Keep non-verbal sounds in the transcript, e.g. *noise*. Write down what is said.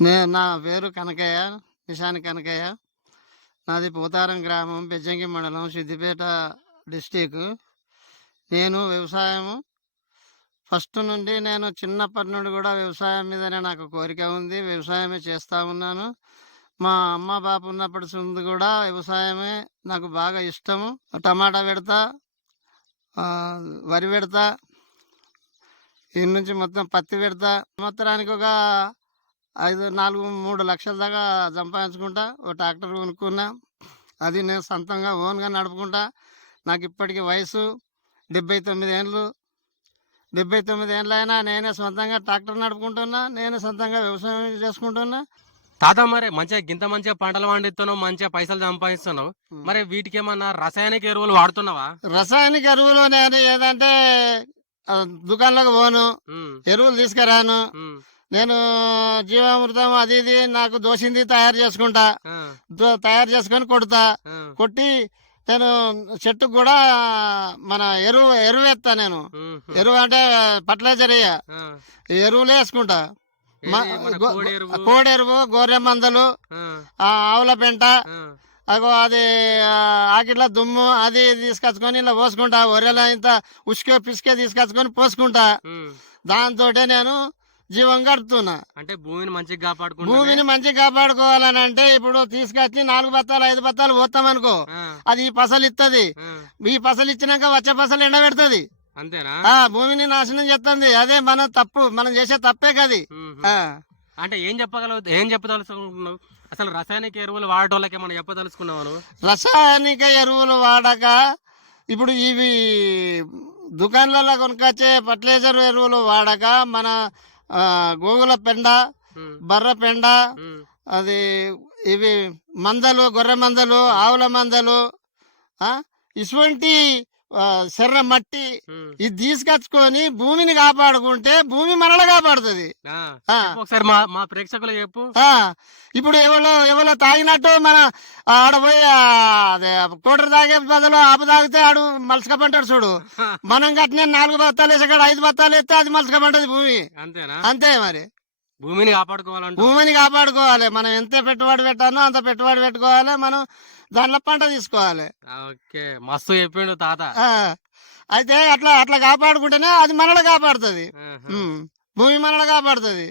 నేను నా పేరు కనకయ్య నిశాని కనకయ్య. నాది పోతారం గ్రామం బెజ్జంగి మండలం సిద్దిపేట డిస్టిక్ నేను వ్యవసాయం ఫస్ట్ నుండి నేను చిన్నప్పటి నుండి కూడా వ్యవసాయం మీదనే నాకు కోరిక ఉంది. వ్యవసాయమే చేస్తూ ఉన్నాను. మా అమ్మ బాపు ఉన్నప్పటి నుండి కూడా వ్యవసాయమే నాకు బాగా ఇష్టము. టమాటా పెడతా వరి పెడతా ఈ నుంచి మొత్తం పత్తి పెడతా. సంవత్సరానికి ఒక ఐదు నాలుగు మూడు లక్షల దాకా సంపాదించుకుంటా ఓ ట్రాక్టర్ కొనుక్కున్నా. అది నేను సొంతంగా ఓన్గా నడుపుకుంటా. నాకు ఇప్పటికి వయసు డెబ్బై తొమ్మిది ఏళ్ళు డెబ్బై తొమ్మిది ఏళ్ళు అయినా నేనే సొంతంగా ట్రాక్టర్ నడుపుకుంటున్నా నేనే సొంతంగా వ్యవసాయం చేసుకుంటున్నా. తాత మరి మంచిగా గింత మంచిగా పంటలు పండిస్తున్నావు మంచిగా పైసలు సంపాదిస్తున్నావు. మరి వీటికి ఏమన్నా రసాయనిక ఎరువులు వాడుతున్నావా? రసాయనిక ఎరువులు నేను ఏదంటే దుకాణంలోకి పోను ఎరువులు తీసుకురాను. నేను జీవామృతం అది ఇది నాకు దోసింది తయారు చేసుకుంటా. తయారు చేసుకొని కొడతా. కొట్టి నేను చెట్టుకు కూడా మన ఎరువు ఎరువు వేస్తా నేను. ఎరువు అంటే ఫర్టిలైజర్. ఎరువులు వేసుకుంటా. కోడి ఎరువు? గొర్రె మందలు ఆవుల పెంట అగో అది ఆకిట్ల దుమ్ము అది తీసుకొచ్చుకొని ఇలా పోసుకుంటా. ఒర్రెల ఇంత ఉసుకే పిసుకే తీసుకొచ్చుకొని పోసుకుంటా. దాంతో నేను జీవం గడుపుతున్నా అంటే భూమిని మంచిగా కాపాడుకుంటా. భూమిని మంచిగా కాపాడుకోవాలని అంటే ఇప్పుడు తీసుకొచ్చి నాలుగు బత్తాలు ఐదు బత్తాలు పోతామనుకో అది ఈ పసలు ఇస్తుంది ఈ పసలు ఇచ్చినాక వచ్చే పసలు ఎండబెడుతుంది. అంతేనా? భూమిని నాశనం చేస్తుంది. అదే మన తప్పు మనం చేసే తప్పే కది. అంటే ఏం చెప్పగలవు ఏం చెప్పదలుచుకుంటున్నావు? అసలు రసాయనిక ఎరువులు వాడటోళ్ళకి ఏమన్నా చెప్పదలుచుకున్నావు రసాయనిక ఎరువులు వాడక ఇప్పుడు ఇవి దుకాణాలలో కొనుకొచ్చే ఫర్టిలైజర్ ఎరువులు వాడక మన గోగుల పెండ బర్ర పెండ అది ఇవి మందలు గొర్రె మందలు ఆవుల మందలు ఇటువంటి శర్ర మట్టి. ఇది తీసుకొచ్చుకొని భూమిని కాపాడుకుంటే భూమి మనల కాపాడుతుంది. ఒకసారి మా మా ప్రేక్షకులు చెప్పు. ఇప్పుడు ఎవరో ఎవరో తాగినట్టు మన ఆడ పోయి కోటర్ తాగే బదులు ఆపు తాగితే ఆడు మలసకపోంటాడు చూడు. *laughs* మనం కట్టిన నాలుగు బత్తాలు వేసి అక్కడ ఐదు బత్తాలు వేస్తే అది మలసకపోంటది భూమి. అంతేనా? అంతే మరి. భూమిని కాపాడుకోవాలంటే భూమిని కాపాడుకోవాలి. మనం ఎంత పెట్టుబడి పెట్టానో అంత పెట్టుబడి పెట్టుకోవాలి. మనం దాంట్లో పంట తీసుకోవాలి. ఓకే. మస్తు చెప్పిండు తాత. అయితే అట్లా అట్లా కాపాడుకుంటేనే అది మనల్ని కాపాడుతుంది. భూమి మనల్ని కాపాడుతుంది.